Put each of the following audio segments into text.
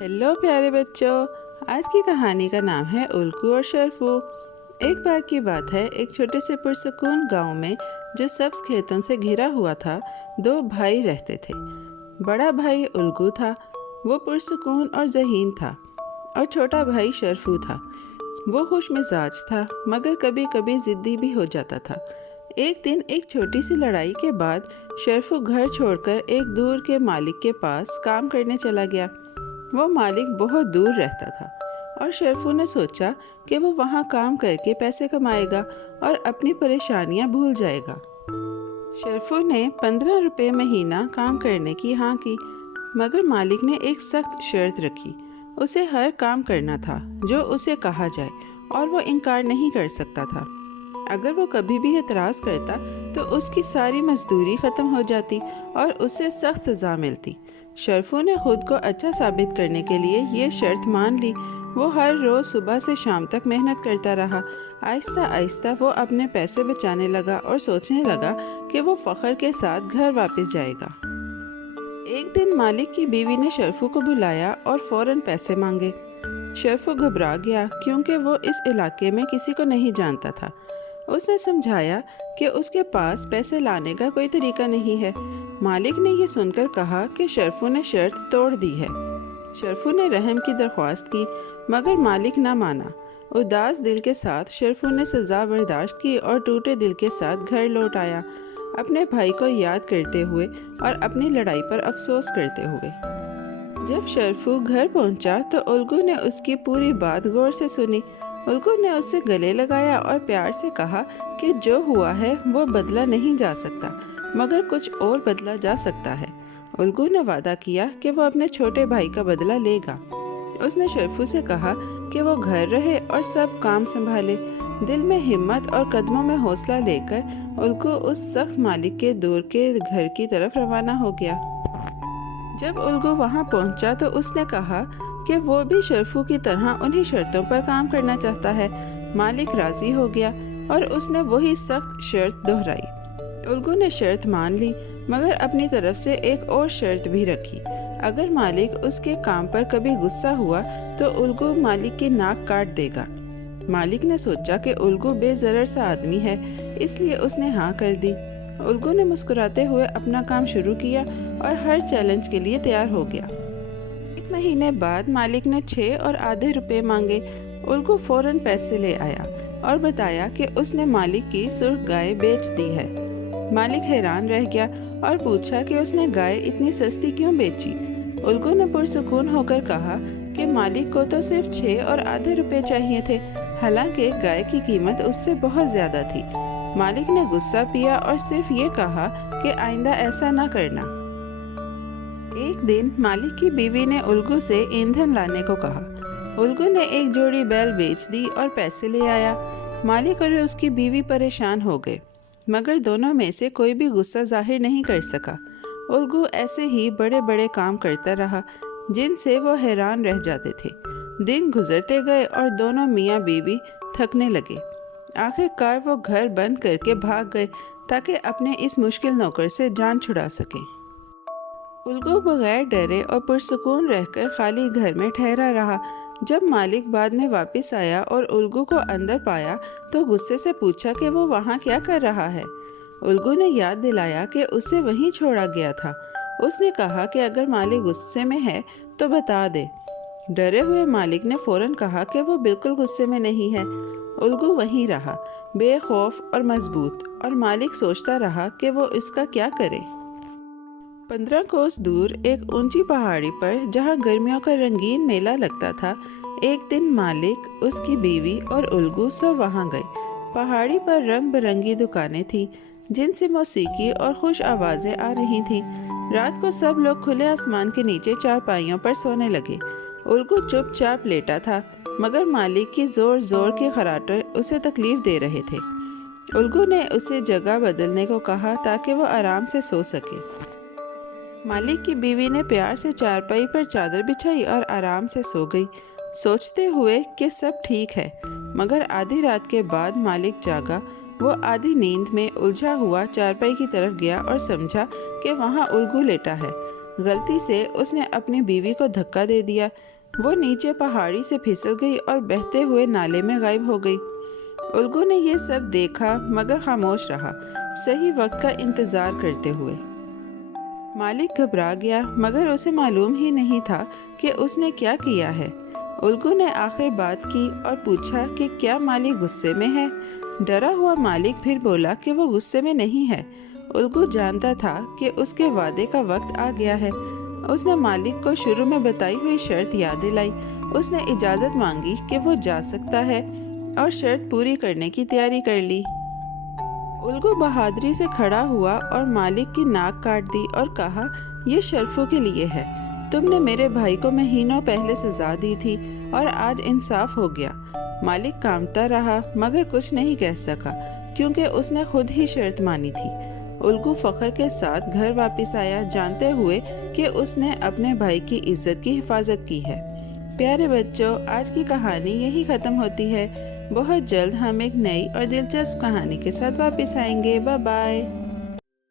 Hello प्यारे बच्चों। आज की कहानी का नाम है उल्लू और शर्फू। एक बार की बात है, एक छोटे से पुरसुकून गांव में जो सब्ज खेतों से घिरा हुआ था, दो भाई रहते थे। बड़ा भाई उल्लू था, वो पुरसुकून और ज़हीन था, और छोटा भाई शर्फू था। वो खुश मिजाज था, मगर कभी कभी ज़िद्दी भी हो जाता था। एक दिन एक छोटी सी लड़ाई के बाद शर्फू घर छोड़कर एक दूर के मालिक के पास काम करने चला गया। वो मालिक बहुत दूर रहता था और शर्फू ने सोचा कि वो वहाँ काम करके पैसे कमाएगा और अपनी परेशानियाँ भूल जाएगा। शर्फू ने 15 रुपये महीना काम करने की हाँ की, मगर मालिक ने एक सख्त शर्त रखी। उसे हर काम करना था जो उसे कहा जाए, और वो इनकार नहीं कर सकता था। अगर वो कभी भी एतराज़ करता तो उसकी सारी मजदूरी ख़त्म हो जाती और उसे सख्त सज़ा मिलती। शर्फू ने खुद को अच्छा साबित करने के लिए ये शर्त मान ली। वो हर रोज़ सुबह से शाम तक मेहनत करता रहा। आहिस्ता आहिस्ता वो अपने पैसे बचाने लगा और सोचने लगा कि वो फ़ख्र के साथ घर वापस जाएगा। एक दिन मालिक की बीवी ने शर्फू को बुलाया और फ़ौरन पैसे मांगे। शर्फू घबरा गया क्योंकि वो इस इलाके में किसी को नहीं जानता था। उसने समझाया कि उसके पास पैसे लाने का कोई तरीका नहीं है। मालिक ने ये सुनकर कहा कि शर्फू ने शर्त तोड़ दी है। शर्फू ने रहम की दरख्वास्त की, मगर मालिक ना माना। उदास दिल के साथ शर्फू ने सज़ा बर्दाश्त की और टूटे दिल के साथ घर लौट आया, अपने भाई को याद करते हुए और अपनी लड़ाई पर अफसोस करते हुए। जब शर्फू घर पहुंचा तो उल्लू ने उसकी पूरी बात गौर से सुनी। उल्लू ने उससे गले लगाया और प्यार से कहा कि जो हुआ है वो बदला नहीं जा सकता, मगर कुछ और बदला जा सकता है। उल्लू ने वादा किया कि वो अपने छोटे भाई का बदला लेगा। उसने शर्फू से कहा कि वो घर रहे और सब काम संभाले। दिल में हिम्मत और कदमों में हौसला लेकर उल्लू उस सख्त मालिक के दूर के घर की तरफ रवाना हो गया। जब उल्लू वहां पहुंचा तो उसने कहा कि वो भी शर्फू की तरह उन्हीं शर्तों पर काम करना चाहता है। मालिक राजी हो गया और उसने वही सख्त शर्त दोहराई। उल्लू ने शर्त मान ली, मगर अपनी तरफ से एक और शर्त भी रखी। अगर मालिक उसके काम पर कभी गुस्सा हुआ तो उल्लू मालिक की नाक काट देगा। मालिक ने सोचा कि उल्लू बेज़रर सा आदमी है, इसलिए उसने हाँ कर दी। उल्लू ने मुस्कुराते हुए अपना काम शुरू किया और हर चैलेंज के लिए तैयार हो गया। एक महीने बाद मालिक ने 6 और आधे रुपए मांगे। उल्लू फौरन पैसे ले आया और बताया कि उसने मालिक की सुर्ख गाय बेच दी है। मालिक हैरान रह गया और पूछा कि उसने गाय इतनी सस्ती क्यों बेची। उल्लू ने पुरसुकून होकर कहा कि मालिक को तो सिर्फ 6 और आधे रुपए चाहिए थे, हालांकि गाय की कीमत उससे बहुत ज्यादा थी। मालिक ने गुस्सा पिया और सिर्फ ये कहा कि आइंदा ऐसा ना करना। एक दिन मालिक की बीवी ने उल्लू से ईंधन लाने को कहा। उल्लू ने एक जोड़ी बैल बेच दी और पैसे ले आया। मालिक और उसकी बीवी परेशान हो गए, मगर दोनों में से कोई भी गुस्सा जाहिर नहीं कर सका। उल्लू ऐसे ही बड़े बड़े काम करता रहा, जिनसे वो हैरान रह जाते थे। दिन गुजरते गए और दोनों मियाँ बीवी थकने लगे। आखिरकार वो घर बंद करके भाग गए ताकि अपने इस मुश्किल नौकर से जान छुड़ा सकें। उल्लू बगैर डरे और पुरसुकून रहकर खाली घर में ठहरा रहा। जब मालिक बाद में वापस आया और उल्लू को अंदर पाया तो गुस्से से पूछा कि वो वहाँ क्या कर रहा है। उल्लू ने याद दिलाया कि उसे वहीं छोड़ा गया था। उसने कहा कि अगर मालिक गुस्से में है तो बता दे। डरे हुए मालिक ने फौरन कहा कि वो बिल्कुल गुस्से में नहीं है। उल्लू वहीं रहा, बेखौफ और मजबूत, और मालिक सोचता रहा कि वो इसका क्या करे। 15 कोस दूर एक ऊंची पहाड़ी पर, जहां गर्मियों का रंगीन मेला लगता था, एक दिन मालिक, उसकी बीवी और उल्लू सब वहां गए। पहाड़ी पर रंग बिरंगी दुकानें थीं, जिनसे मौसीकी और खुश आवाज़ें आ रही थीं। रात को सब लोग खुले आसमान के नीचे चारपाइयों पर सोने लगे। उल्लू चुपचाप लेटा था, मगर मालिक की जोर जोर के खर्राटे उसे तकलीफ दे रहे थे। उल्लू ने उसे जगह बदलने को कहा ताकि वो आराम से सो सके। मालिक की बीवी ने प्यार से चारपाई पर चादर बिछाई और आराम से सो गई, सोचते हुए कि सब ठीक है। मगर आधी रात के बाद मालिक जागा। वो आधी नींद में उलझा हुआ चारपाई की तरफ गया और समझा कि वहाँ उल्लू लेटा है। غلطی سے اس نے اپنی بیوی کو دھکا دے دیا۔ وہ نیچے پہاڑی سے پھسل گئی اور بہتے ہوئے نالے میں غائب ہو گئی۔ الگو نے یہ سب دیکھا مگر خاموش رہا، صحیح وقت کا انتظار کرتے ہوئے۔ مالک گھبرا گیا مگر اسے معلوم ہی نہیں تھا کہ اس نے کیا کیا ہے۔ الگو نے آخر بات کی اور پوچھا کہ کیا مالک غصے میں ہے؟ ڈرا ہوا مالک پھر بولا کہ وہ غصے میں نہیں ہے۔ الگو جانتا تھا کہ اس کے وعدے کا وقت آ گیا ہے۔ اس نے مالک کو شروع میں بتائی ہوئی شرط یاد دلائی۔ اس نے اجازت مانگی کہ وہ جا سکتا ہے اور شرط پوری کرنے کی تیاری کر لی۔ الگو بہادری سے کھڑا ہوا اور مالک کی ناک کاٹ دی اور کہا، یہ شرفو کے لیے ہے۔ تم نے میرے بھائی کو مہینوں پہلے سزا دی تھی اور آج انصاف ہو گیا۔ مالک کانپتا رہا مگر کچھ نہیں کہہ سکا کیونکہ اس نے خود ہی شرط مانی تھی۔ الگو فخر کے ساتھ گھر واپس آیا جانتے ہوئے کہ اس نے اپنے بھائی کی عزت کی حفاظت کی ہے۔ پیارے بچوں، آج کی کہانی یہی ختم ہوتی ہے۔ بہت جلد ہم ایک نئی اور دلچسپ کہانی کے ساتھ واپس آئیں گے۔ Bye bye.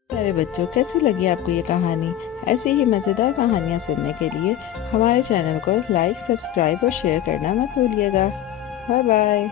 پیارے بچوں، کیسی لگی آپ کو یہ کہانی؟ ایسی ہی مزیدار کہانیاں سننے کے لیے ہمارے چینل کو لائک، سبسکرائب اور شیئر کرنا مت بھولیے گا۔ Bye bye.